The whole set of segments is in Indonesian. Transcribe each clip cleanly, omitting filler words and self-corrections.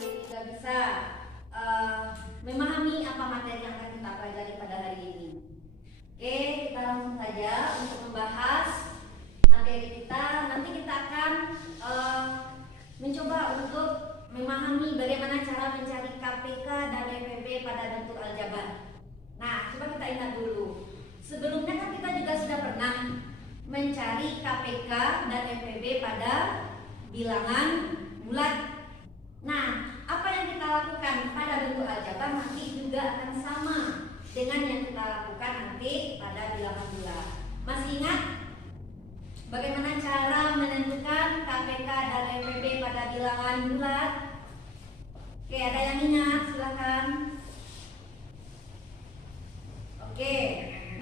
Tidak bisa memahami apa materi yang akan kita pelajari pada hari ini. Oke, kita langsung saja untuk membahas materi kita. Nanti kita akan mencoba untuk memahami bagaimana cara mencari KPK dan EPB pada bentuk aljabar. Nah, coba kita ingat dulu. Sebelumnya kan kita juga sudah pernah mencari KPK dan EPB pada bilangan bulat. Nah, apa yang kita lakukan pada bentuk aljabar nanti juga akan sama dengan yang kita lakukan nanti pada bilangan bulat. Masih ingat bagaimana cara menentukan KPK dan EPB pada bilangan bulat? Oke, ada yang ingat? Silakan. Oke,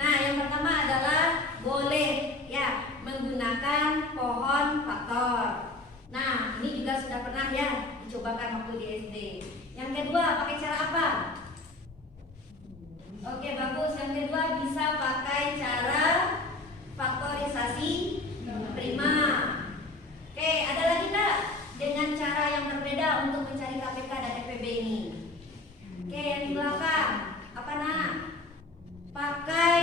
nah yang pertama adalah boleh ya menggunakan pohon faktor. Nah, ini juga sudah pernah ya dicobakan waktu di SD. Yang kedua, pakai cara apa? Oke, bagus. Yang kedua bisa pakai cara faktorisasi prima. Oke, ada lagi enggak dengan cara yang berbeda untuk mencari KPK dan EPB ini? Oke, yang di belakang apa nak? Pakai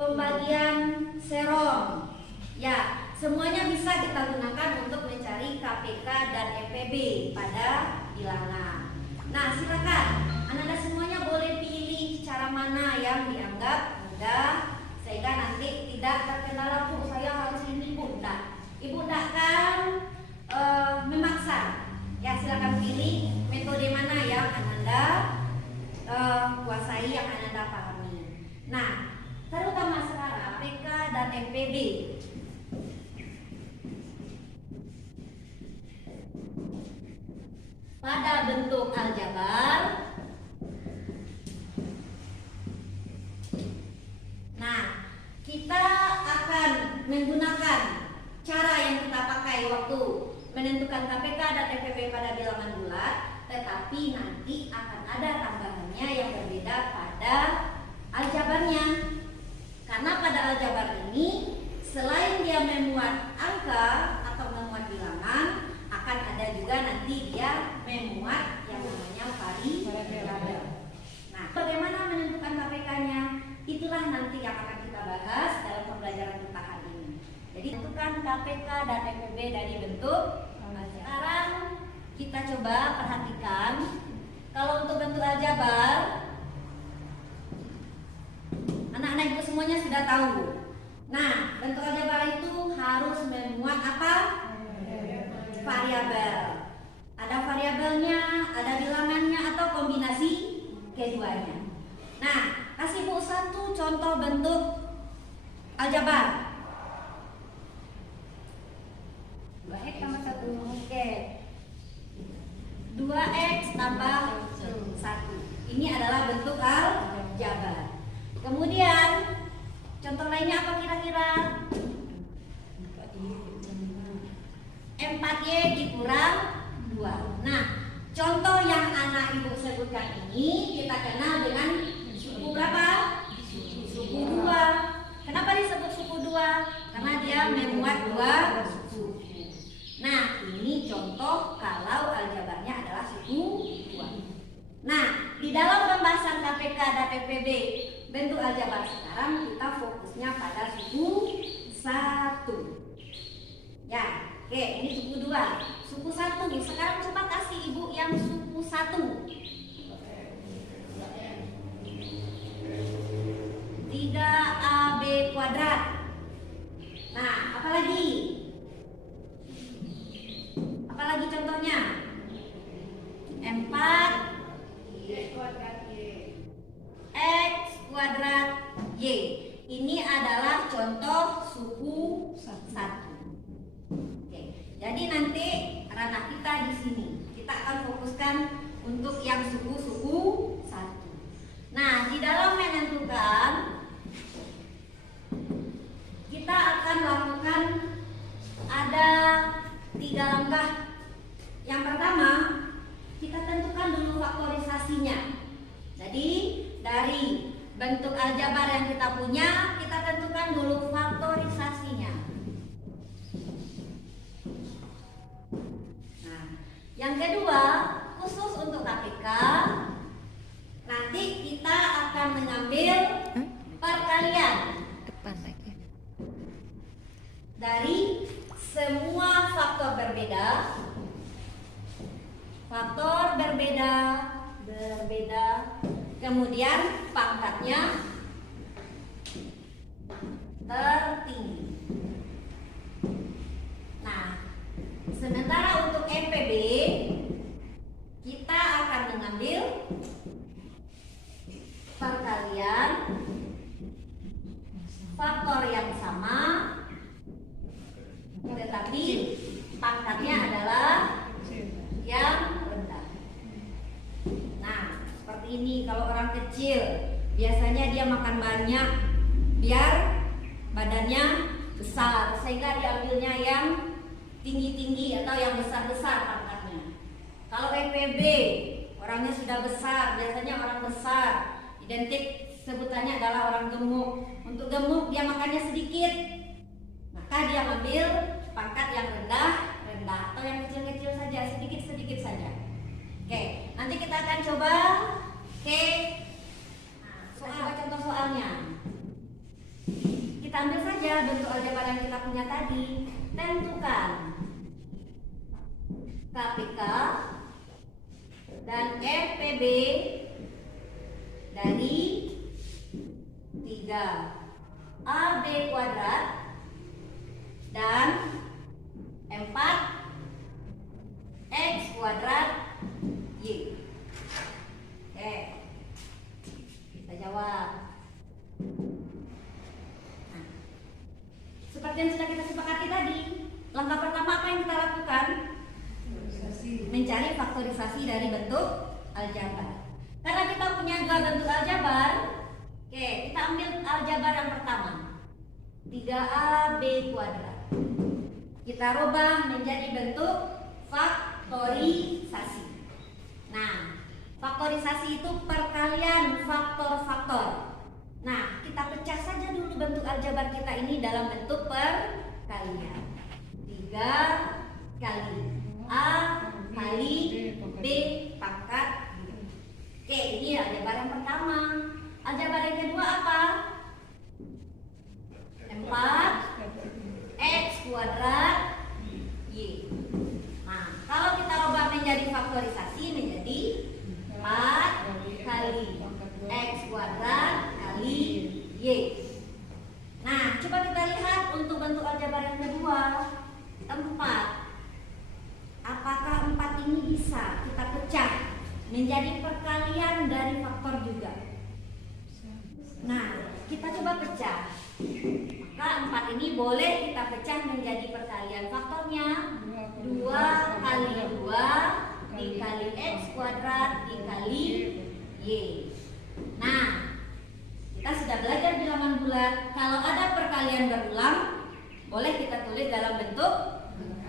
pembagian serong. Ya, semuanya bisa kita gunakan untuk mencari KPK dan EPB pada bilangan. Nah, silakan Anda semuanya boleh pilih cara mana yang dianggap mudah sehingga nanti tidak terkendala, Bu, saya harus ini, Bu. Nah, Ibu tidak akan memaksa. Ya, silakan pilih metode mana yang Anda kuasai, yang Anda pahami. Nah, terutama sekarang KPK dan EPB. Pada bentuk aljabar. Nah, kita akan menggunakan cara yang kita pakai waktu menentukan KPK dan EPB pada bilangan bulat, tetapi nanti akan ada tambahannya yang berbeda pada aljabarnya. Karena pada aljabar ini selain dia memuat angka atau memuat bilangan, akan ada juga nanti dia memuat yang namanya variabel. Nah, bagaimana menentukan KPK-nya? Itulah nanti yang akan kita bahas dalam pembelajaran kita hari ini. Jadi tentukan KPK dan EPB dari bentuk. Sekarang kita coba perhatikan, kalau untuk bentuk aljabar, anak-anak ibu semuanya sudah tahu. Nah, bentuk aljabar itu harus memuat apa? Variabel. Ada variabelnya, ada bilangannya, atau kombinasi keduanya. Nah, kasih Bu satu contoh bentuk aljabar. 2x tambah 1. Oke. 2x tambah 1. Ini adalah bentuk aljabar. Kemudian contoh lainnya apa kira-kira? 4y dikurang 2. Nah, contoh yang anak ibu sebutkan ini kita kenal dengan suku berapa? Suku 2. Kenapa disebut suku 2? Karena dia memuat 2 suku. Nah, ini contoh kalau aljabarnya adalah suku 2. Nah, di dalam pembahasan KPK dan EPB bentuk aljabar sekarang kita fokusnya pada suku 1. Ya, oke, ini suku 2. Suku 1. Sekarang coba kasih ibu yang suku 1. 3ab kuadrat. Nah, apalagi? Apalagi contohnya? 4 x kuadrat y. Ini adalah contoh suku 1. Oke, jadi nanti ranah kita di sini kita akan fokuskan untuk yang suku-suku 1. Nah, di dalam menentukan kita akan lakukan ada 3 langkah. Yang pertama, kita tentukan dulu faktorisasinya. Jadi dari bentuk aljabar yang kita punya, kita tentukan dulu faktorisasinya. Yang kedua, khusus untuk KPK, nanti kita akan mengambil perkalian Depan lagi. dari semua faktor berbeda, kemudian pangkatnya tertinggi. Nah, sementara untuk MPB kita akan mengambil perkalian faktor yang sama, tetapi pangkatnya adalah yang rendah. Nah, seperti ini. Kalau orang kecil biasanya dia makan banyak biar badannya besar, sehingga diambilnya yang tinggi-tinggi atau yang besar-besar pangkatnya. Kalau MPB orangnya sudah besar, biasanya orang besar, identik sebutannya adalah orang gemuk. Untuk gemuk dia makannya sedikit, maka dia ambil pangkat yang rendah atau yang kecil-kecil saja, sedikit saja. Oke, nanti kita akan coba contoh soalnya. Kita ambil saja bentuk aljabar yang kita punya tadi. Tentukan KPK dan FPB dari 3AB kuadrat dan 4X kuadrat Y. Oke, kita jawab. Nah, seperti yang sudah kita sepakati tadi, langkah pertama apa yang kita lakukan? Mencari faktorisasi dari bentuk aljabar. Karena kita punya dua bentuk aljabar, oke, kita ambil aljabar yang pertama, 3AB kuadrat. Kita rubah menjadi bentuk faktorisasi. Nah, faktorisasi itu perkalian faktor-faktor. Nah, kita pecah saja dulu bentuk aljabar kita ini dalam bentuk perkalian. 3 kali A kali B pangkat B. Oke, ini aljabar yang pertama. Aljabar yang kedua apa? 4X kuadrat Y. Nah, kalau kita rubah menjadi faktorisasi menjadi 4 kali X kuadrat kali Y. Nah, coba kita lihat untuk bentuk aljabar yang kedua, 4. Apakah 4 ini bisa kita pecah menjadi perkalian dari faktor juga? Nah, kita coba pecah. Maka 4 ini boleh kita pecah menjadi perkalian. Faktornya 2 kali 2 dikali X kuadrat dikali Y. Nah, kita sudah belajar bilangan bulat. Kalau ada perkalian berulang, boleh kita tulis dalam bentuk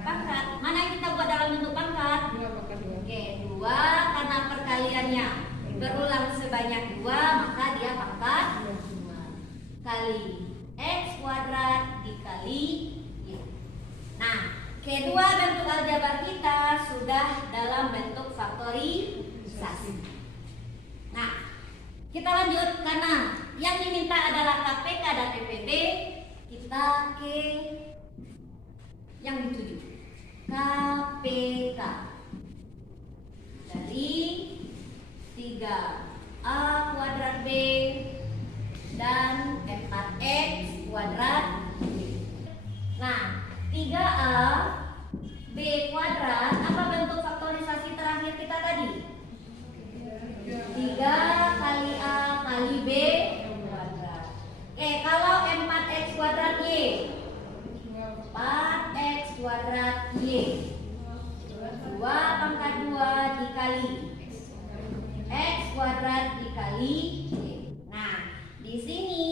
pangkat. Mana yang kita buat dalam bentuk pangkat? Oke, 2 karena perkaliannya berulang sebanyak 2, maka dia pangkat 2 kali X kuadrat dikali Y. Nah, kedua bentuk aljabar kita sudah dalam bentuk faktorisasi. Nah, kita lanjut karena yang diminta adalah KPK dan FPB. Kita ke yang dituju, KPK dari 3A kuadrat B dan 4X kuadrat B. Nah, 3A B kuadrat, apa bentuk faktorisasi terakhir kita tadi? 3 kali A kali B kuadrat. Oke, kalau 4X kuadrat Y, 4X kuadrat Y, 2 pangkat 2 dikali X kuadrat dikali Y. Nah, di sini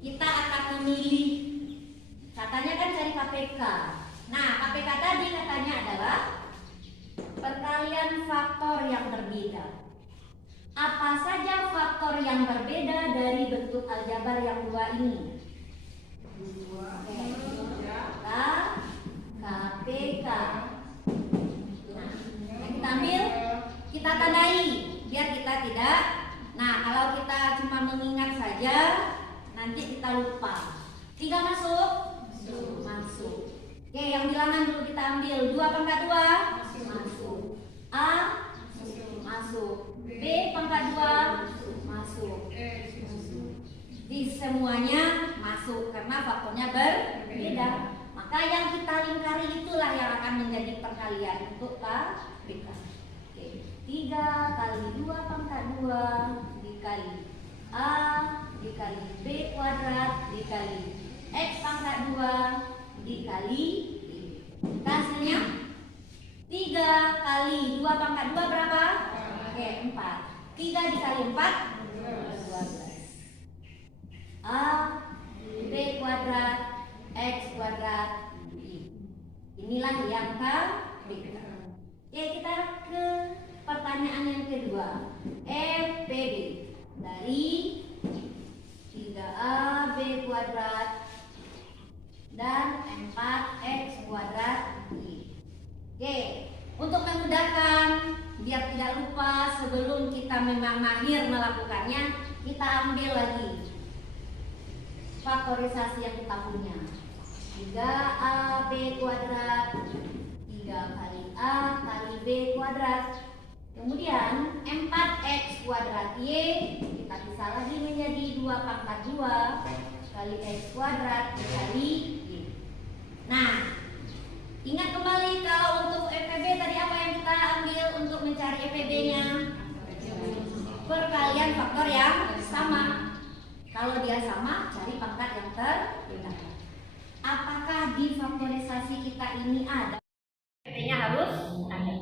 kita akan memilih, katanya kan cari KPK. Nah, KPK tadi katanya adalah perkalian faktor yang berbeda. Apa saja faktor yang berbeda dari bentuk aljabar yang dua ini? KPK. Nah, yang kita ambil, kita tandai biar kita tidak. Nah, kalau kita cuma mengingat saja, nanti kita lupa. 3 masuk? Masuk. Oke, yang bilangan dulu kita ambil. 2 pangkat 2? Masuk. A? Masuk. B pangkat 2? Masuk. Di semuanya masuk karena faktornya berbeda. Maka yang kita lingkari itulah yang akan menjadi perkalian untuk KBK. Oke, 3 kali 2 pangkat 2 dikali A dikali B kuadrat dikali X pangkat 2 dikali I. Hasilnya 3 kali 2 pangkat 2 berapa? Oke, 4. 3 dikali 4 12. A B kuadrat X kuadrat I. Inilah yang KBK. Oke, kita ke pertanyaan yang kedua. FPB dari 3A B kuadrat dan 4X kuadrat I. Oke, untuk memudahkan biar tidak lupa sebelum kita memang mahir melakukannya, kita ambil lagi faktorisasi yang kita punya. 3AB kuadrat 3 kali A kali B kuadrat, kemudian 4X kuadrat Y kita bisa lagi menjadi 2 pangkat 2 kali X kuadrat dikali Y. Nah, ingat kembali kalau untuk FPB tadi apa yang kita ambil untuk mencari FPB nya? Perkalian faktor yang sama. Kalau dia sama, cari pangkat yang terbeda. Apakah di faktorisasi kita ini ada? FPB-nya harus ada.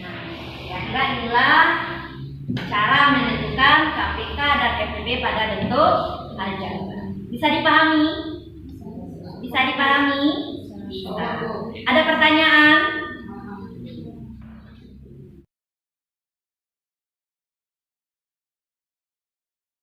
Nah, kira-kira inilah cara menentukan KPK dan FPB pada bentuk aljabar. Bisa dipahami? Bisa dipahami? Bisa. Ada pertanyaan?